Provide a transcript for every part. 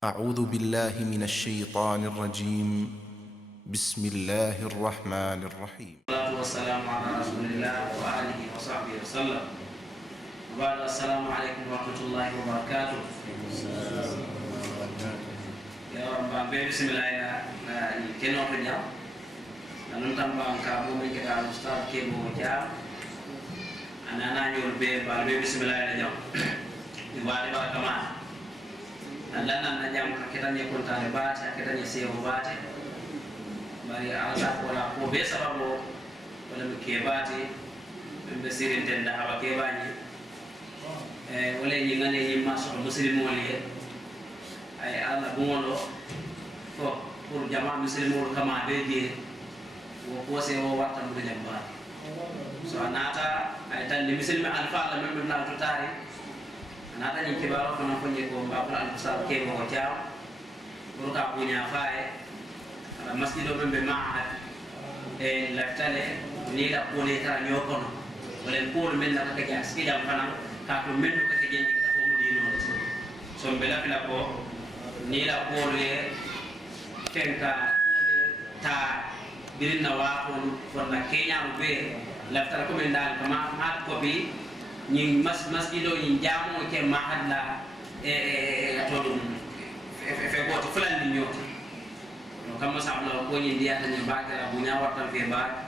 أعوذ بالله من الشيطان الرجيم. بسم الله الرحمن الرحيم. والصلاة والسلام على رسول الله وآله وصحبه وسلم. وبعد السلام عليكم ورحمة الله وبركاته. يا رب بسم الله كنو بنيا ننتم بام كابو من كتاب أستاذ كيبو جاب أنا نانيول بسم الله الجام يبالي باركمان لأننا نجام كتاب يكون تاربات كتاب يسير بات bari ala wala ko be sababu wala mi kebati be sirin tenda haba kebani wala ni ngane ni maso muslimo li ay ala bumono ko pour jama muslimo kama be je wo ko se wo watta mu jamba so anata ay tan ni muslimo alfa la membe na to tari anata ni kebaro ko non ko ni ko babul alfa kebo ko jaw pour ka bunya fae masjid o membe ma'ad e laftale ni la pole ta nyokono wala pole men na ka gas ida fana ka to men ko ke jenji ka ko mudino so bela fila ko ni la pole kenka pole ta birinna wa ko fonna kenya be laftale ko men dal kama mat ko bi ni masjid o ni jamo ke ma'ad la to dum fe ko to fulan ni nyoti kama sabla ko ni dia tan baga bunya wartan fe ba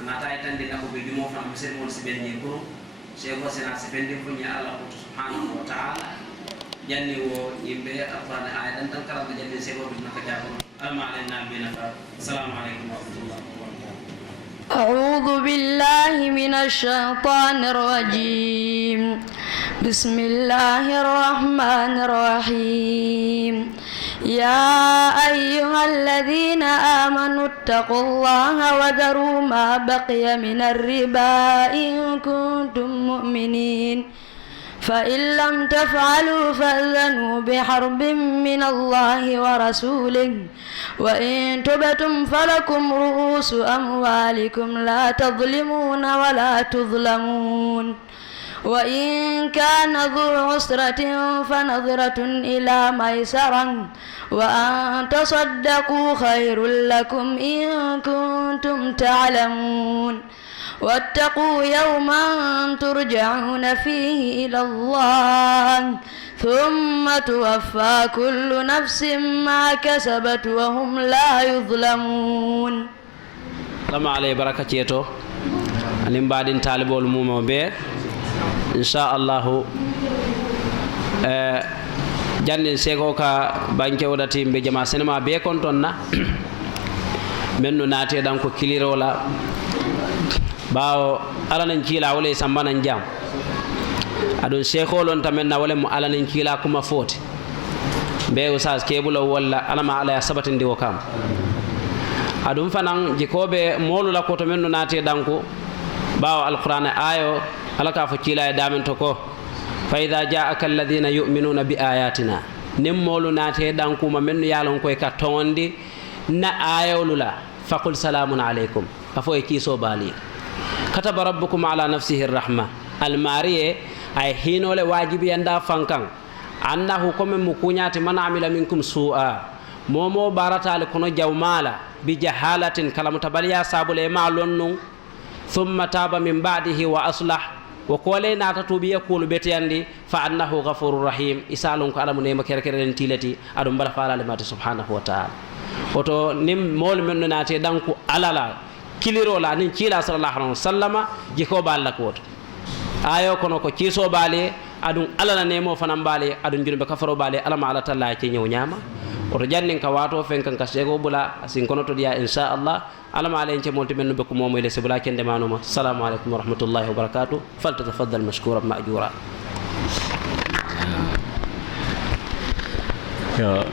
anata itan de ko be dimo fam sen mon siben ni ko se ko sena siben de punya Allah subhanahu wa ta'ala janni wo yimbe afan ayatan tan kala janni se ko dum ka jabo alma alayna bi nafa assalamu alaykum wa rahmatullahi wa barakatuh. أعوذ بالله من الشيطان الرجيم. بسم الله الرحمن الرحيم. يا أيها الذين آمنوا اتقوا الله وذروا ما بقي من الربا إن كنتم مؤمنين فإن لم تفعلوا فأذنوا بحرب من الله ورسوله وإن تبتم فلكم رؤوس أموالكم لا تظلمون ولا تظلمون وإن كان ذو عسرة فنظرة إلى ميسرة وأن تصدقوا خير لكم إن كنتم تعلمون واتقوا يوما ترجعون فيه إلى الله ثم توفى كل نفس ما كسبت وهم لا يظلمون. لما عليه بركة يتو أنم بعدين طالب المومو بير إن شاء الله janni sego ka banke wadati be jama sinema be kontonna menno naate dan ko kilirola bawo alanan kila wala sambanan jam adon shekholon tamen na wala mu alanan kila kuma foti be usas kebulo walla alama ala sabatindi wo kam adum fanan jikobe molula ko to menno naate danko bawo alquran ayo alaka fo kila e damen to ko fa idha ja'aka alladhina yu'minuna bi ayatina nimmolu naate danko ma menno yalon koy ka tondi na ayolula faqul salamun alaykum afo e kiso bali kataba rabbukum ala nafsihi arrahma almariye ay hinole wajibi anda fankan annahu comme mukunyati man amila minkum su'a momo baratale kono jawmala bi jahalatin kalamtabaliya sabule ma lonnu thumma taba min ba'dihi wa aslah wa qala natatubi yakulu betiyandi fa annahu ghafurur rahim isalun ko alamu nema kerkeren tilati adum bala faala limati subhanahu wa ta'ala oto nim mol men nate danku alala kilirola nin kila sallallahu alaihi wasallama jiko balla ko ayo kono ko ciso bale adun alala nemo fanan bale adun jurbe kafaro bale alama ala talla ci ñew ñama oto jannin ka wato fen kan ka sego bula asin kono to dia insha Allah alama ala ci monti men be ko momoy le sebula kende manuma assalamu alaikum wa rahmatullahi wa barakatuh faltatafaddal mashkuran ma'jura.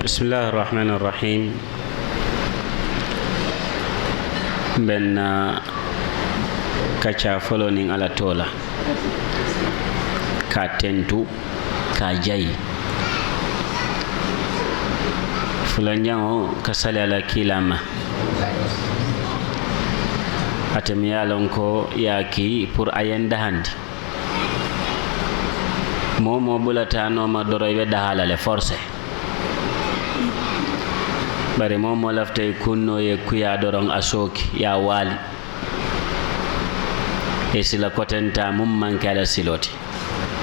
Bismillahir rahmanir rahim. Ben kacha following ala tola ka tentu ka jayi fulanjango ka sali ala kilama atem yalon ko yaki pour ayenda handi momo bulata no ma doroy be dahala le forcé bari momo laftay kunno ye kuya doron asoki ya wali e sila kotenta mum manke ala siloti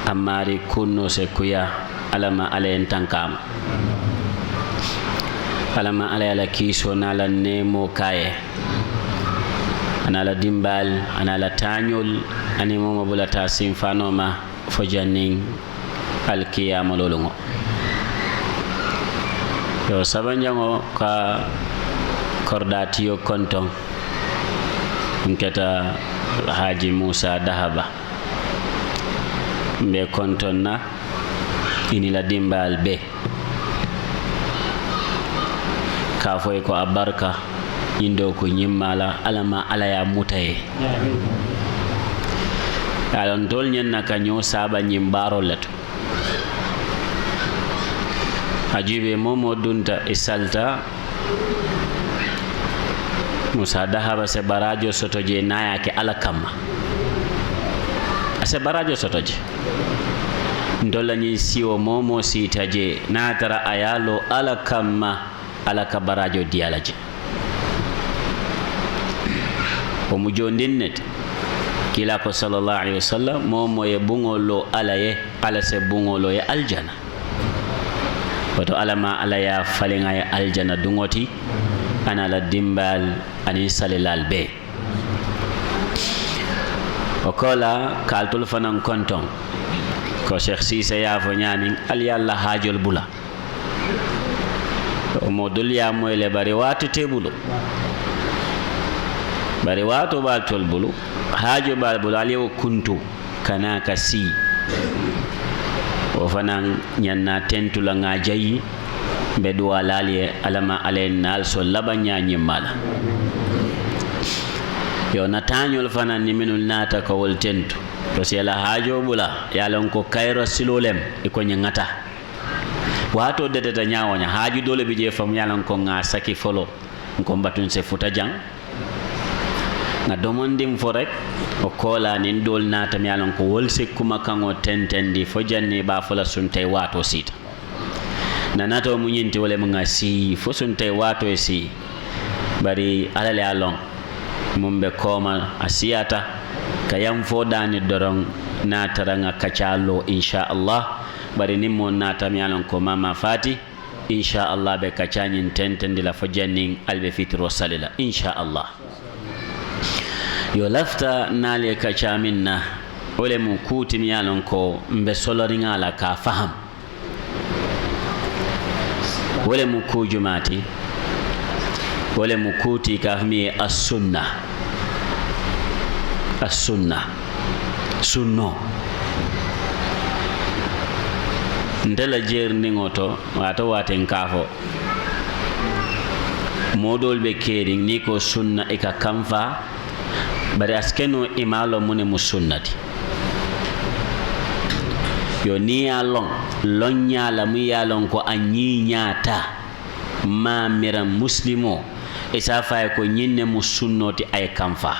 amari kunno se kuya alama ala en tankama alama ala kiso nala nemo kaye anala dimbal anala tañol ani momo bulata simfanoma fo janning alkiyama lolungo yo sabanjango ka kordatiyo konton keta Haji Musa Dahaba mbe konton na inila dimbal be ka foy ko abarka indo ko nyimmala alama alaya mutaye alon dol nyenna kanyo saba nyimbaro leto ajibe momo dunta isalta Musa Dahaba se barajo sotoje naya ke alakama ase barajo sotoje ndola nyi siwo momo sitaje natara ayalo alakama alaka barajo dialaje o mujondinnet kila ko sallallahu alaihi wasallam momo ye bungolo alaye ala se bungolo ye aljana wato alama alaya falinga ye aljana dungoti ana la dimbal ani salilal be okola kaltul fanan konton ko Cheikh Cissé ya fo nyami al yalla hajol bula o modul ya moyle bari watu tebulo bari watu bal tol bulu hajo bal bulu aliyo kuntu kana kasi o fanan nyanna tentula ngajayi be do alali alama alen nal so labanya nyimala yo natanyol fanan ni minul nata ko wol tentu to sela hajo bula yalon ko kayro silolem e ko nyangata wato dedeta nyawonya haji dole bije fam yalon ko nga saki folo ko batun se futa jang na domondim fo rek o kola nin dol nata yalon ko wol se kuma kango tentendi fo janni ba fola suntay wato sita na nato munyinti wala mga si fo suntay wato e si bari alale alon mumbe koma asiyata kayam fo dani dorong na taranga kachalo insha Allah bari nimmo na tamyalan ko mama fati insha Allah be kachanyin tentendi la fajanning albe fitro salila insha Allah yo lafta nale kachaminna ole mu kuti myalan ko mbe soloringa la ka faham ole mu kujumati ole mu kuti kafmi as-sunnah as-sunnah sunno ndela jer ningoto wato waten kafo modol be kering ni ko sunna e ka kamfa bari askeno imalo mune musunnati yo ni alon lonya la mu yalon ko anyi nyata ma mira muslimo e sa fay ko nyinne musunnoti ay kamfa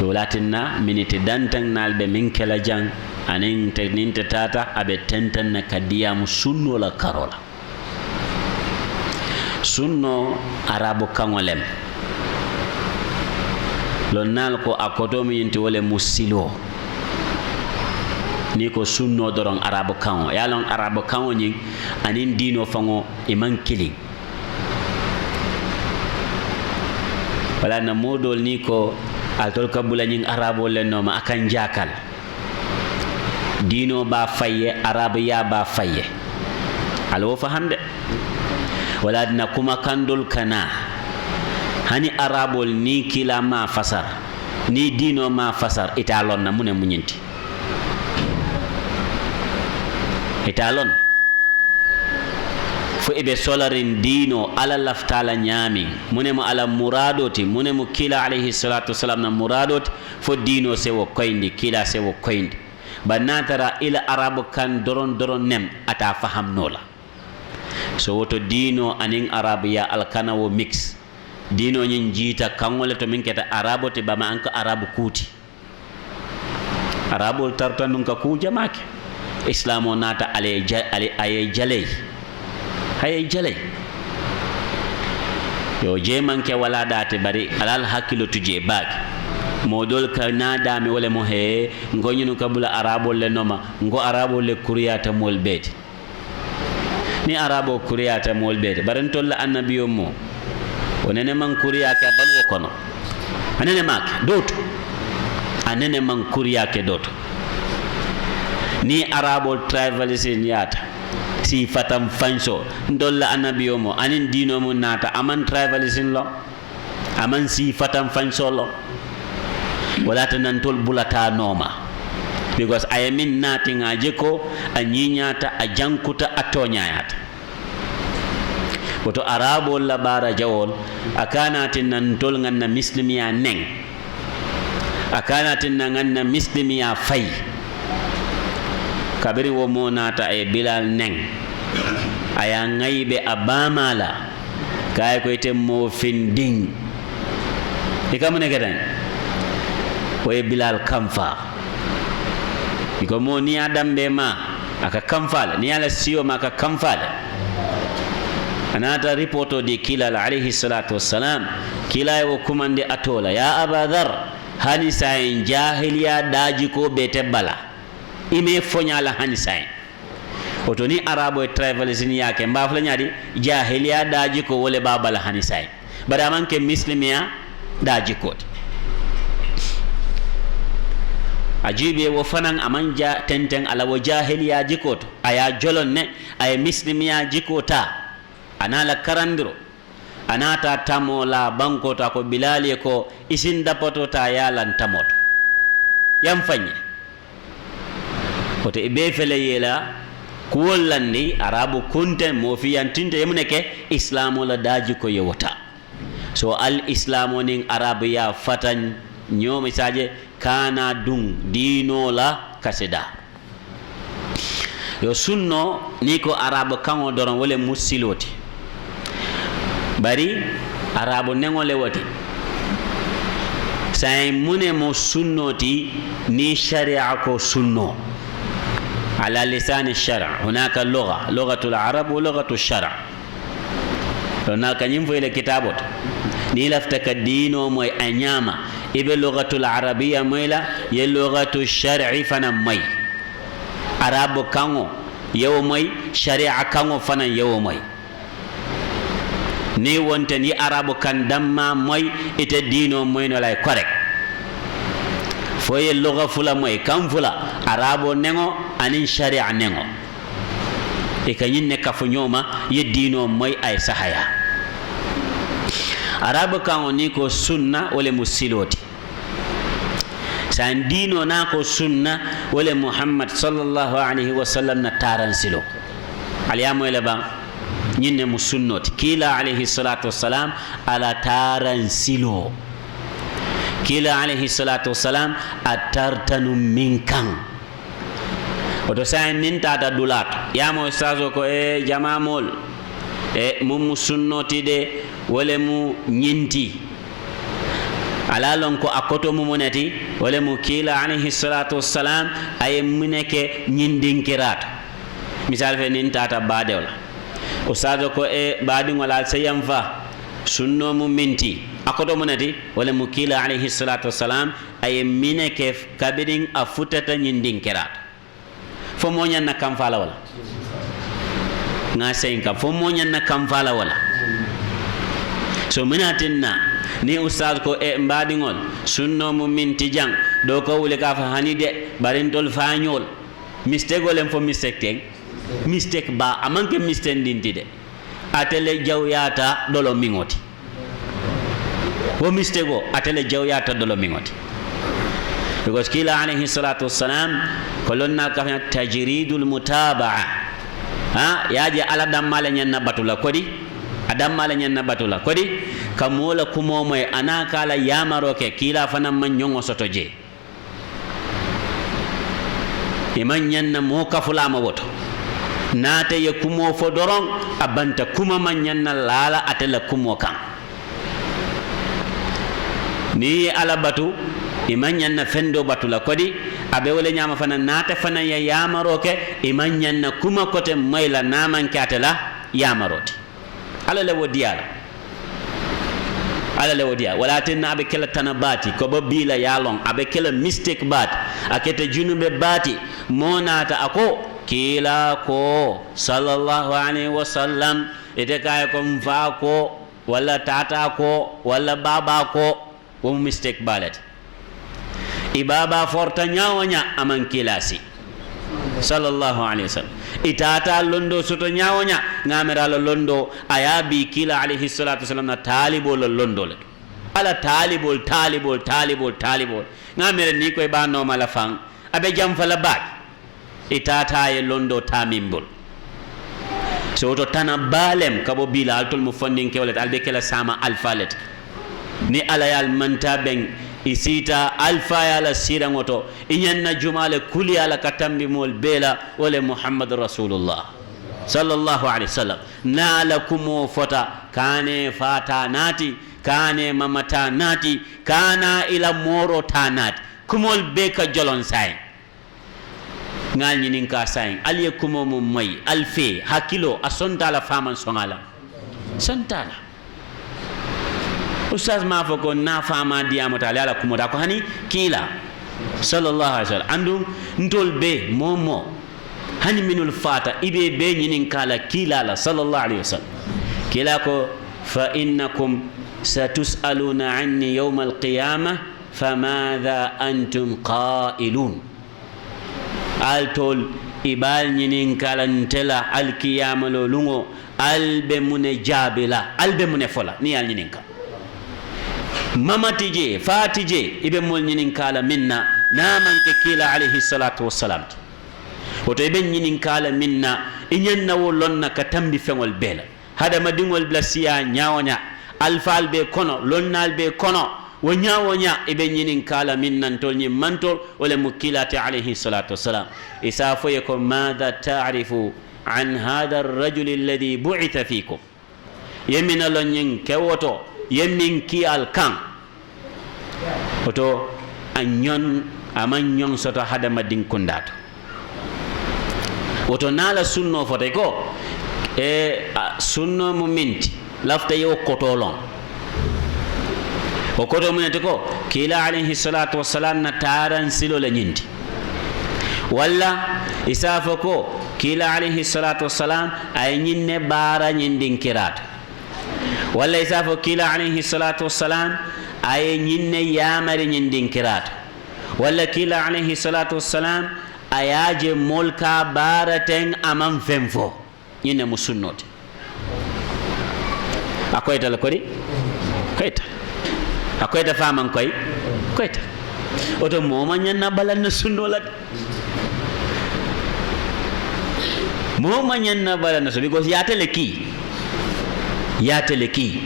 yo latinna miniti dantang nalbe min kala jang anin tekninte tata abe tenten na kadiya musunno la karola sunno arabu kangolem lonnal ko akoto mi yinti wole musilo ni ko sunno doron arabu kango yalon arabu kango nyin anin dino fango iman kili wala na modol ni ko altol kabula nyin arabo lenno ma akan jakal dino ba faye arabu ya ba faye alwo fahamde wala dina kuma kandol kana hani arabol ni kila ma fasar ni dino ma fasar italon na mune munyinti italon fo ibe solarin dino ala laftala nyami mune mo ala muradoti mune mo kila alayhi salatu wassalam na muradoti fo dino se wo koyndi kila se wo koyndi banatara ila arabu kan doron nem ata faham nola so woto dino anin arabu ya alkana wo mix dino nyin jita kangole to min keta arabo te bama anka arabu kuti arabo tarta nun ka ku jamake islamo nata ale jale hay jalay yo je manke wala date bari alal hakkilo tuje baaki modol ka nadami wala mo he ngonyinu kabula arabol le noma ngo arabol le kuriyata mol beti ni arabo kuriyata mol beti baran tolla annabiyo mo onene man kuriyaka balwo kono anene mak doto anene man kuriyake doto ni arabol travelising yata si fatam fanso ndolla annabiyo mo anin dino mo nata aman travelising lo aman si fatam fanso lo wala tan tol bulata noma because I am in nothing ajeko anyinyata ajankuta atonyayata woto arabo la bara jawol akana tin tol nganna muslimiya neng akana tin nganna muslimiya fay kabiri wo monata e bilal neng aya ngaybe abamala kay ko ite mo finding ikamune ketan way bilal kamfa iko mo ni adam be ma aka kamfala ni ala siyo ma aka kamfala anata ripoto de kila alayhi salatu wassalam kila wo kumande atola ya abadhar hani sain jahiliya daji ko bete bala ime fonyala hani sain oto ni arabo e travelising yake mbafla nyadi jahiliya daji ko wole babala hani sain bada manke muslimiya daji ko ajibe wo fanan amanja tenten ala wo jahiliya jikoto aya jolonne ay muslimiya jikota anala karandiro anata tamola banko ta ko bilali ko isin dapoto ta yalan tamoto yam fanye oto ibe fele yela kuwolandi arabu kunte mo fiyantinte yemuneke islamu la daji ko yewota so al islamu ning arabiya fatan nyomi saje kana dung dino la kaseda yo sunno niko arabu kango doron wole musiloti bari arabu nengo lewoti say mune mo sunnoti ni sharia ko sunno على لسان الشرع هناك لغة العرب ولغة الشرع هناك ينفع إلى كتابات نيلفتك الدين ومي أنياما إبه اللغة العربية ميلا يلغة الشرع فنا مي عرب كانوا يومي شريعة كانوا فنا يومي ni wonte ni arabu kan damma moy ite dino moy no lay correct foye lugha fula moy kam fula arabo nengo anin sharia nengo e kanyin ne kafu nyoma ye dino moy ay sahaya arabu kan ni ko sunna wala musiloti san dino na ko sunna wala muhammad sallallahu alaihi wasallam na taran silo aliyamu ila ba ñinne mu sunnoti kila alayhi salatu wassalam ala taran silo kila alayhi salatu wassalam atartanu minkan oto sa nin tata dulato yamo sazo ko e jamamol e mum sunnoti de wala mu ñinti ala lon ko akoto mu monati wala mu kila alayhi salatu wassalam ay muneke ñindinkirato misal fe nin tata badewla ustado ko e baadi ngala sayam fa sunno mu minti akoto munati wala mukila alayhi salatu wassalam ay mineke kabirin afutata nyindin kerat fo mo nyanna kam fala wala nga sayin kam fo mo nyanna kam fala wala so minatinna ni ustad ko e baadi ngol sunno mu minti jang do ko wule ka fa hanide barin tol fañol mistake golem fo mistake ba amanke mistake dintide atele jawyata dolo mingoti wo mistake go atele jawyata dolo mingoti because kila alayhi salatu wassalam kolonna ka tajridul mutabaa ha yaje ala damala nyanna batula kodi adamala nyanna batula kodi kamola kumo moy anaka la yamaroke kila fana man nyongo sotoje iman nyanna mo kafula ma woto naate ye kumo fo doron abanta kuma manyanna lala atela kumo kan ni ala batu imanyanna fendo batu la kodi abe wala nyama fana naate fana ya yamaroke imanyanna kuma kote mayla naman katela yamaroti ala le wodiala ala le wodiya wala tinna abe kala tanabati ko bo bila yalon abe kala mistake bat akete junube bati monata ako kila ko sallallahu alaihi wasallam ite kay ko mfa ko wala tata ko wala baba ko wo mistake balet ibaba forta nyawanya aman kilasi sallallahu alaihi wasallam itata londo soto nyawonya ngamera la londo ayabi kila alaihi salatu wasallam na talibol londo le ala talibol ngamera ni koy ba no mala fang abe jam fala bak itata ye londo tamimbol so to tana balem kabo bila altul mufandin kewlet albe kala sama alfalet ni ala yal manta ben isita alfa ya la sira ngoto inyanna jumale kuli ala katambi mol bela wala muhammad rasulullah sallallahu alaihi wasallam nala kumo fota kane fata nati kane mamata nati kana ila moro tanati kumol beka jolon say ngal nyinin ka say aliye kumo mum may alfe hakilo asonta la faman songala santala ustaz ma foko na fama diamata ala kumoda ko hani kila sallallahu alaihi wasallam andum ntol be momo hani minul fata ibe be nyinin kala kila la sallallahu alaihi wasallam kila ko fa innakum satusaluna anni yawm alqiyamah famadha antum qailun altol ibal nyinin kala ntela alqiyamah lo lungo albe mune jabila albe mune fola ni al nyinin kala mamatije fatije ibe mol nyinin kala minna naman ke kila alaihi salatu wassalam woto ibe nyinin kala minna inyanna wolonna katambi fengol bela hada madingol blasiya nyawonya alfal be kono lonnal be kono wo nyawonya ibe nyinin kala minna tol nyi mantol wala mukilati alaihi salatu wassalam isa foye ko madha ta'rifu an hadha ar-rajul alladhi bu'itha fikum yemina lonyin kewoto yemin ki alkan oto anyon amanyon soto hada madin kundato oto nala sunno fote ko sunno muminti lafta yo kotolon o koto munete ko kila alaihi salatu wassalam na taran silo la nyindi walla isafa ko kila alaihi salatu wassalam ay nyinne bara nyindin kirata walla isafo kila alaihi salatu wassalam ay nyinne yamari nyindin kirata walla kila alaihi salatu wassalam ayaje molka baraten amam femfo nyinne musunnote akoyta la kodi koyta akoyta faman koy koyta oto moma nyanna balanna sunnola moma nyanna balanna so because yatele ki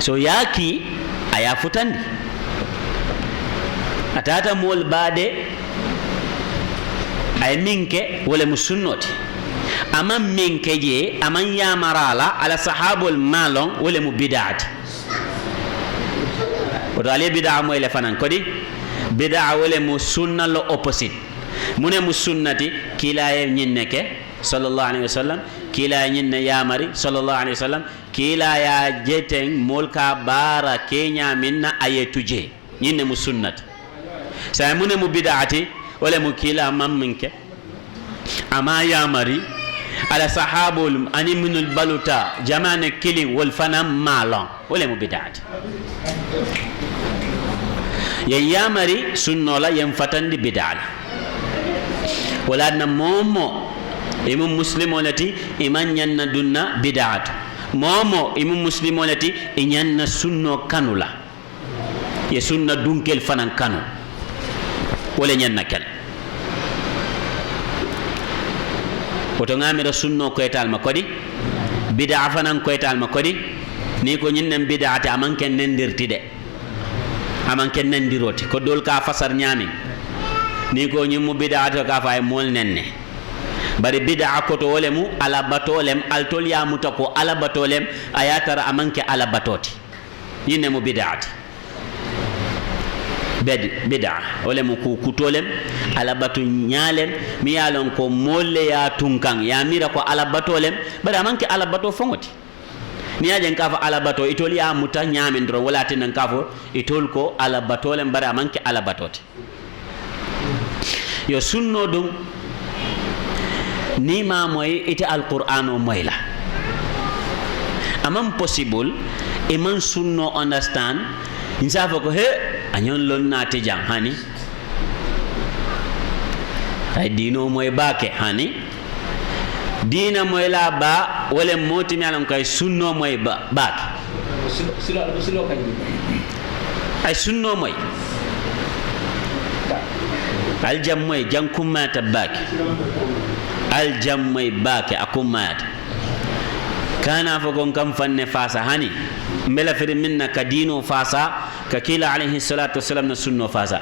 so yaki aya futandi atata mol bade ay minke wala musunnoti ama minke je aman ya marala ala sahabul malon wala mu bid'ati wala ali bid'a moy le fanan kodi bid'a wala mu sunna lo opposite mune mu sunnati kilaye nyinneke sallallahu alaihi wasallam kila nyinna yamari sallallahu alaihi wasallam kila ya jeten molka bara kenya minna ayetuje nyinne mu sunnati sa mune mu bid'ati wala mu kila mamminke ama yamari ala sahabul ani minul baluta jamana kilin wal fanam malon wala mu bid'ati ya yamari sunnola yam fatandi bid'ala wala na momo imam muslimo lati iman nyanna dunna bid'at momo imam muslimo lati inyanna sunno kanula ye sunna dunkel fanan kanu wala nyanna kel oto ngamira sunno ko etal makodi bid'a fanan ko etal makodi ni ko nyinnen bid'ati aman ken nendirti de aman ken nendiroti ko dol ka fasar nyami ni ko nyimmu bid'ati ka fay mol nenne bari bid'a ko to wolemu ala batolem altol ya mutako ala batolem ayatara amanke ala batoti yinne mu bid'ati bid'a wala mu kutolem ala batu nyalem mi yalon ko molle ya tunkan ya mira ko ala batolem bara manke ala bato fongoti ni ajen ka fa ala bato itoli ya muta nyamen dro wala tin ka fo itol ko ala batolem bara manke ala batote yo sunno dum ni ma moy ite alqur'ano moy la amam possible e man sunno understand insafa ko he anyon lon nati jang hani ay dino moy bake hani dina moy la ba wala moti mi alam kay sunno moy bake silo ay sunno moy aljam moy jankumata bake aljam moy bake akumata kana fagon kam fanne fasa hani mbela fere minna ka dino fasa ka kila alayhi salatu wassalam na sunno fasa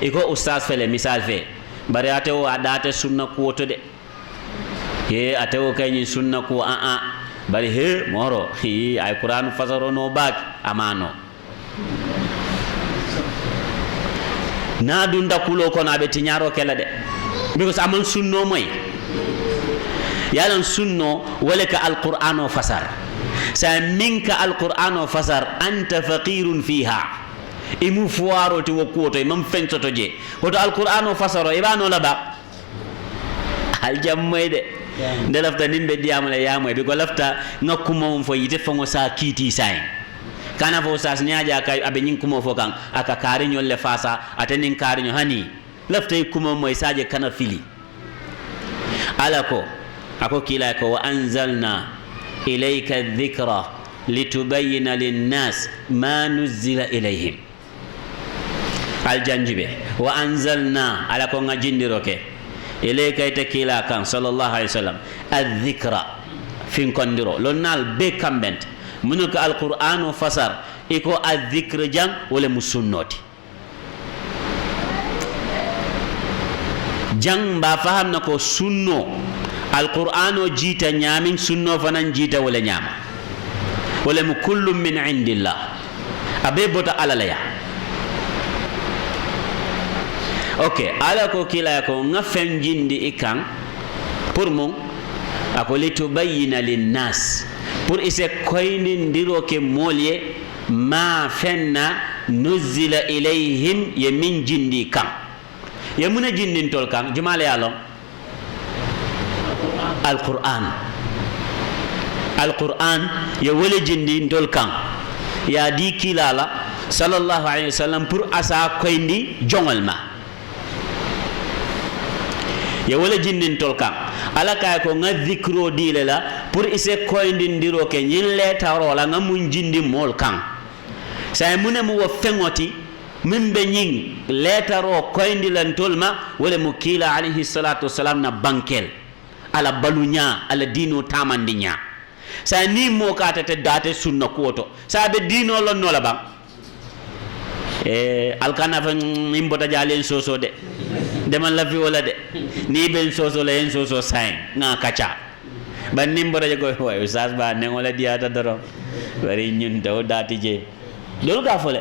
iko ustaz fele misal fe bari atewo adate sunna kuwoto de ye atewo kayni sunna ku bari he moro hi ay qur'an fasaro no bak amano na dunda kulo ko na be tinyaro kala de because aman sunno moy yalan sunno wala ka alqur'ano fasar sa minka alqur'ano fasar anta faqirun fiha imu fuaro ti wokuto imam fentoto je woto alqur'ano fasaro ibano laba aljammay de de lafta nimbe diamala yamoy bi ko lafta ngakuma fo yite fongo sa kiti say kana fo sa nyaaja kay abe nyin kuma fo kan aka kari nyolle fasa atenin kari nyo hani lafta kuma moy saje kana fili alako ako kila ko wa anzalna ilayka dhikra litubayyana lin-nas ma nuzila ilayhim aljanjibe wa anzalna ala ko ngajindiroke ilayka itakila kan sallallahu alaihi wasallam adh-dhikra fin kondiro lonnal be kambent munuka alquran fasar iko adh-dhikr jang wala musunnoti jang ba faham na ko sunno alqur'ano jita nyamin sunno fanan jita wala nyama wala mu kullu min indillah abe bota alalaya okay ala ko kila ko ngafen jindi ikan pour mo ako litubayyana linnas pour ise koyni ndiro ke molye ma fenna nuzila ilayhim yamin jindi kan yamuna jindin tol kan jumale yalom alquran ya wala jindi ndol kan ya di kilala sallallahu alaihi wasallam pour asa koyndi jongol ma ya wala jindi ndol kan ala kay ko nga zikro dile la pour ise koyndi ndiro ke nyin letaro la nga mun jindi mol kan say mune mu wo fengoti min be nyin letaro koyndi lan tolma wala mu kila alaihi salatu wasalam na bankel ala balunya ala dino tamandinya sa ni mo kata te date sunna kuoto sa be dino lon no la bang alkana fa nimbota jalen soso de demal la fi wala de ni ben soso la en soso sain nga kacha ban nimbota go way ustaz ba ne ngola diata doro bari ñun taw dati je dol ka fole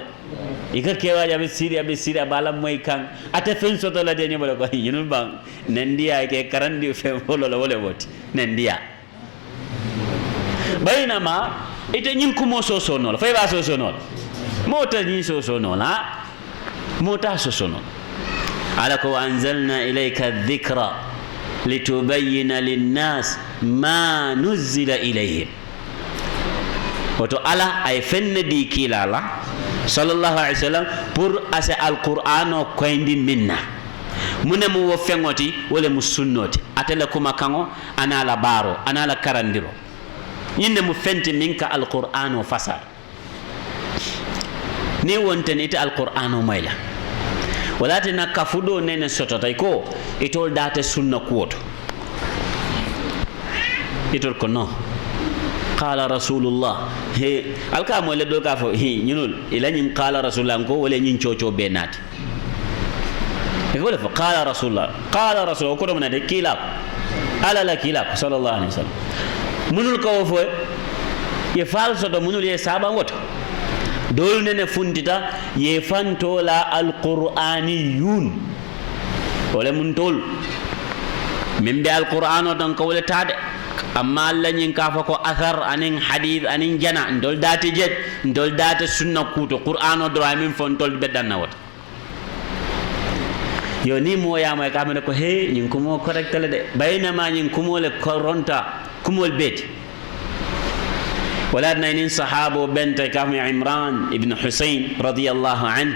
ika kewa jabe siri bala moy kan ate fen soto la de ni bala ko ñun bang nendia ke karandi fe folo la wala woti nendia bainama ite ñin kumo soso no fay ba soso no mota ñi soso no la mota soso no ala ko anzalna ilayka dhikra litubayyana lin-nas ma nuzila ilayhim wato ala ay fenne di kilala sallallahu alaihi wasallam pour ase alqur'ano koyndi minna mune mu wo fengoti wala mu sunnoti atela kuma kango anala baro anala karandiro yinde mu fenti minka alqur'ano fasar ni wonten ita alqur'ano mayla wala tena kafudo nene sotota ko itol date sunna kuoto itol ko no qala rasulullah he alka mo le do ka fo hi ñunul ila ñin qala rasulullah ko wala ñin ciocio benati e wala fo qala rasulullah ko do na de kila ala la kila sallallahu alaihi wasallam munul ko fo ye falso do munul ye saba woto dol nene funtita ye fantola alqur'aniyun wala mun tol min be alqur'ano dan ko wala tade amma Allah nyin ka fa ko athar anin hadith anin jana ndol dati jet ndol data sunna kuto qur'ano do min fontol be danna wata yo ni mo ya may kamene ko he nyin ko mo correct la de baynama nyin ko mo le koronta kumol bet wala nayin sahabo benta kam Imran ibn Husayn radiyallahu an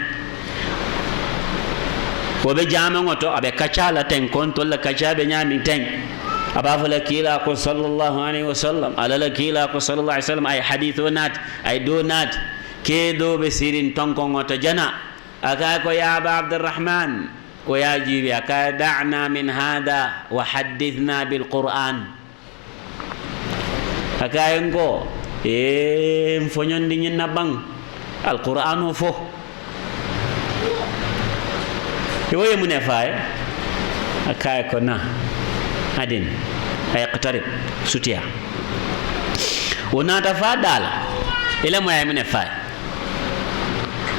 ko be jama ngoto abe kacala ten kon to la kacabe nyami ten aba fala kila ko sallallahu alaihi wasallam ala la kila ko sallallahu alaihi wasallam ay hadithunat ay donat ke do be sirin tonko ngoto jana aka ko ya aba abdurrahman wa ya jibi aka da'na min hada wa hadithna bil qur'an aka ngo mfonyondi nyina bang al qur'an fo yoye mune faye aka ko na hadin ay qtarib sutiya wonata fa dala ila mo ay mune faye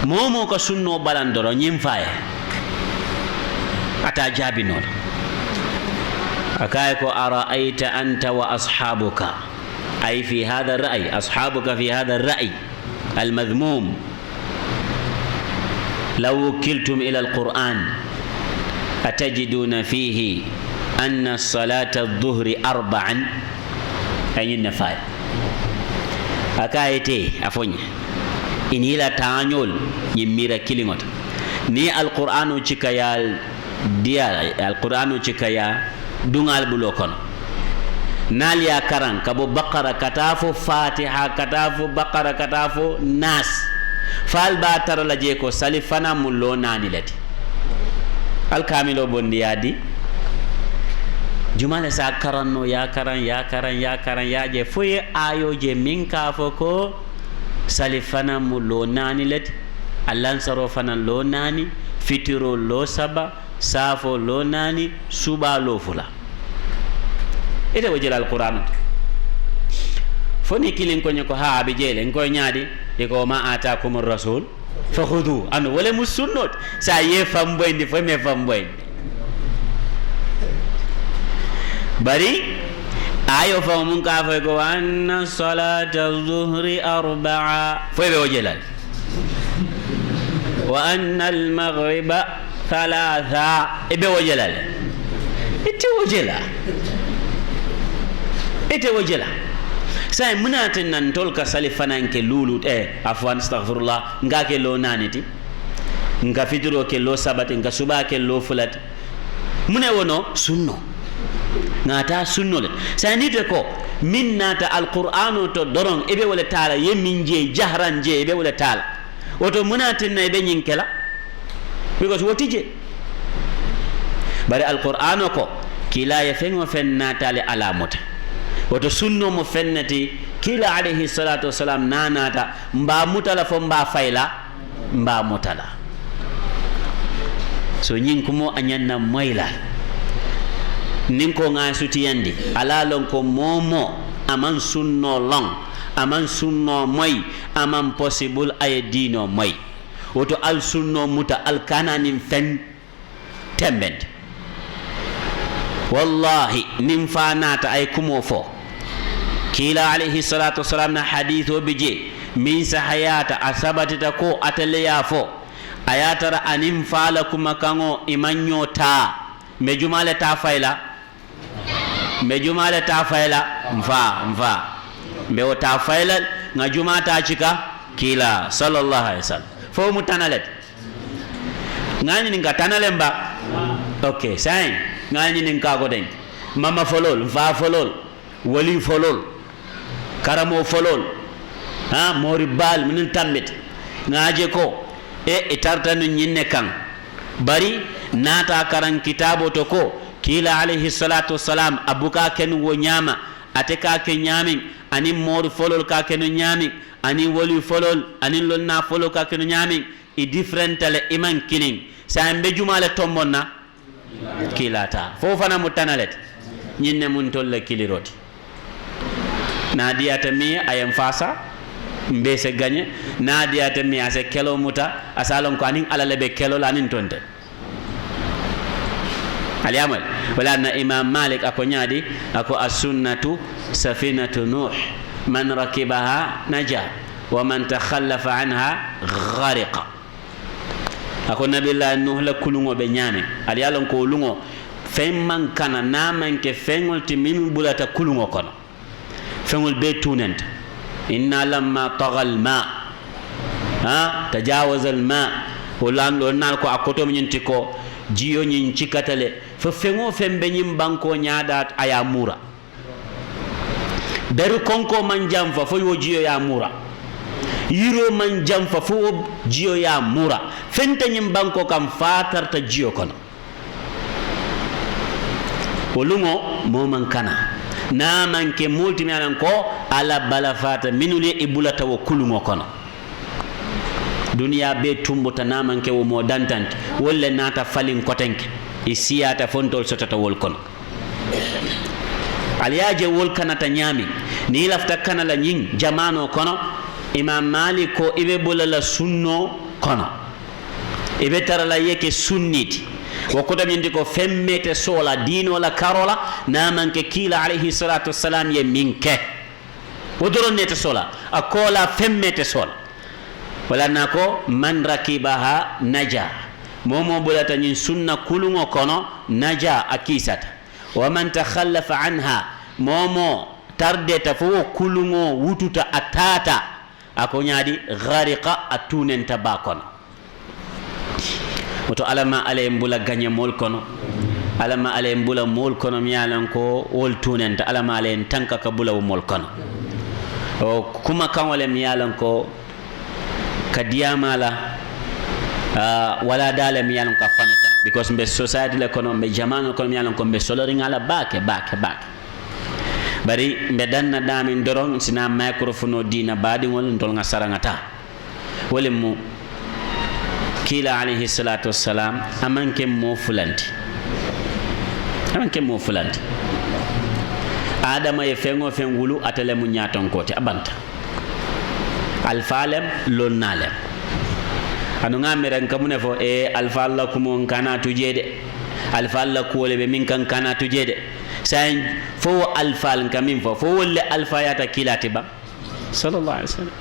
momo ko sunno balandoro nyim faye ata jabi non akay ko ara'aita anta wa ashabuka ay fi hadha ar-ra'y ashabuka fi hadha ar-ra'y al-madhmum law wukiltum ila al-Qur'an atajiduna fihi anna salata adh-dhuhri arba'an ayin nafai akayete afonya inila taanyol yimira kilingota ni al-Qur'anu cikayal dia al-Qur'anu cikaya dungal bulo kono nal ya karan kabo baqara katafo fatiha katafo baqara katafo nas fal ba tarala je ko salifana mullo nani lati al kamilo bondiyadi jumale sa karanno ya karan ya je foye ayo je min ka foko salifana mullo nani lati allan saro fana lo nani fitiro lo saba safo lo nani suba lo fula ite wajila alquran foni kilin ko nyako ha be jele ngoy nyaadi e ko ma ataakum ar-rasul fakhudu an wala musunnot sa ye famboyndi fo me famboyndi bari ayo fa mun ka fa ko anna salata adh-dhuhri arba'a fo be wajila wa anna al-maghriba thalatha ibe wajila ite wajila say munatin nan tolka salifanan ke lulut afwan astaghfirullah ngake lo naniti nga fitiro ke lo sabati nga suba ke lo fulati mune wono sunno ngata sunno le say nite ko min nata alqur'anu to doron ebe wala taala yemin je jahran je ebe wala taala woto munatin na ebe nyinkela because wotije bari alqur'anu ko kila ya fen wa fen nata le alamota woto sunno mo fennati kila alayhi salatu wassalam nanata mba mutala fo mba fayla mba mutala so nyin ko mo anyanna moyla nin ko nga sutiyandi ala lon ko momo aman sunno long aman sunno moy aman possible ay dino moy woto al sunno muta al kananin fen tembent wallahi nim fanata ay kumo fo kila alayhi salatu wassalam na hadithu bije min sahayata asabatita ko ataleya fo ayatara anim fala kuma kango imanyo ta mejumale ta fayla mfa mbe ta fayla nga juma ta chika kila sallallahu alaihi wasallam fo mutanalet ngani ninga tanalemba okay sai ngani ninga ko den mama folol mfa folol wali folol karamo folol ha mori bal min tambit ngaje ko itarta no nyinne kan bari nata karan kitabo to ko kila alayhi salatu wassalam abuka ken wo nyama ateka ke nyamin ani mori folol ka ken nyamin ani wali folol ani lonna folol ka ken nyamin i different le iman killing sa mbe jumale tombonna kilata fofana mutanalet nyinne mun tolle kiliroti na diyata mi ayam fasa mbe se gagné naadiyata mi ase kelo muta asalon ko anin ala lebe kelo lanin tonte aliamal wala na imam malik ako nyaadi ako as-sunnatu safinatu nuh man rakibaha naja wa man takhallafa anha ghariqa ako nabillahi nuh la kulungo be nyame aliyalon ko lungo femman kana naman ke fengol ti min bulata kulungo kono fengol be tunenta inna lamma tagal ma tajawaza al ma wala nal ko akoto min ko jiyo nyin cikatale fo fengo fembe nyim banko nyaada aya mura beru konko man jamfa fo yo jiyo ya mura yiro man jamfa fo jiyo ya mura fente nyim banko kam fatarta jiyo kono wolungo mo man kana na man ke multi mi anan ko ala bala fata minule ibulata wo kulungo kono duniya be tumbuta na man ke wo mo dantante wolle nata falin kotenke isiyata fontol sotata wol kono aliyaje wol kanata nyami ni lafta kanala nyin jamano kono imam malik ko ibe bolala sunno kono ibe tarala yeke sunniti wakuta min ko femmete sola dino la karola namanke kila alayhi salatu wassalam ye minke wodoronete sola akola femmete sola wala nako man rakibaha naja momo bulata nyin sunna kulungo kono naja akisata wa man takhallafa anha momo tardeta fo kulungo wututa atata ako nyaadi ghariqa atunenta bakono woto alama ale mbula gagné mol kono alama ale mbula mol kono mi yalan ko wol tunenta alama ale tanka ka bula mol kono o kuma kanwale mi yalan ko kadiyamala wala dala mi yalan ka fanuta because mbe society le kono mbe jamano kono mi yalan ko mbe soloring ala bake bari mbe danna damin doron sina microphone dina badi wol ndol nga sarangata wole mu kila alayhi salatu wassalam amanke mo fulanti adama ye fengo fengulu atale mu nyaton kote abanta alfalem lonnalem anu ngamere kamune fo alfalla kumo kana tujede alfalla kuole be min kan kana tujede sain fo alfal kamin fo wolle alfayata kilatiba sallallahu alaihi wasallam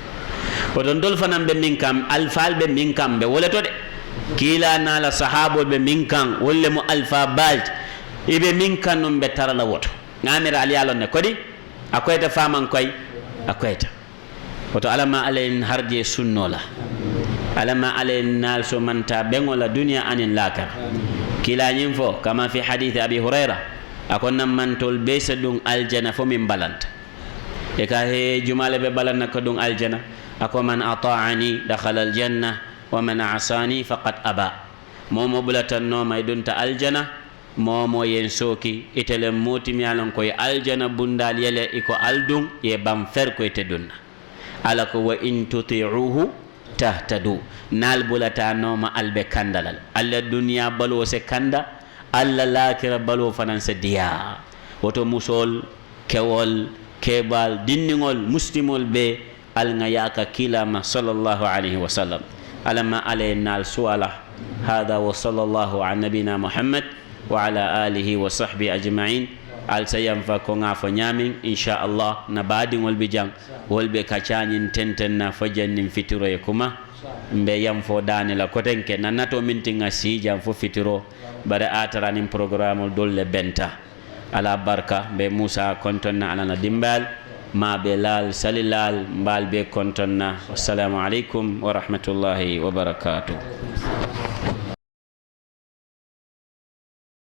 odon dol fanam be min kam alfal be min kam be wala to de kila na la sahabo be min kan wolle mu alfa balt ibe min kan non be tarala woto ngamira ali alon ne kodi akoyta faman koy akoyta woto alama alen harje sunnola alama alen nal so manta bengola dunya anin lakar kila nyim fo kama fi hadith abi huraira akon nam mantol be sadung aljana fo min balanta e ka he jumale be balanna ko dung aljana ako man ata'ani dakhala aljanna wa man asani faqad aba momo bulatan no may dunta aljana momo yen soki itele moti mi alon koy aljana bundal yele iko aldung ye bam fer ko ite dunna ala ko wa in tuti'uhu tahtadu nal bulata no ma albe kandalal alla dunya balo se kanda alla lakira balo fanan se diya woto musol kewol kebal dinningol muslimol be alngayaka kilama sallallahu alayhi wa sallam alama alayna al-suala hada wa sallallahu ala nabina muhammad wa ala alihi wa sahbihi ajma'in al sayam fa ko ngafo nyamin insha Allah na baadi ngol bi jang wolbe kacaanin tenten na fajannin fitiro e kuma mbe yam fo dani la kotenke nanato mintinga si jam fo fitiro bare ataranin programme dolle benta ala barka be Musa kontonna ala dimbal ma be lal salilal mbal be kontonna. Wassalamu alaikum wa rahmatullahi wa barakatuh.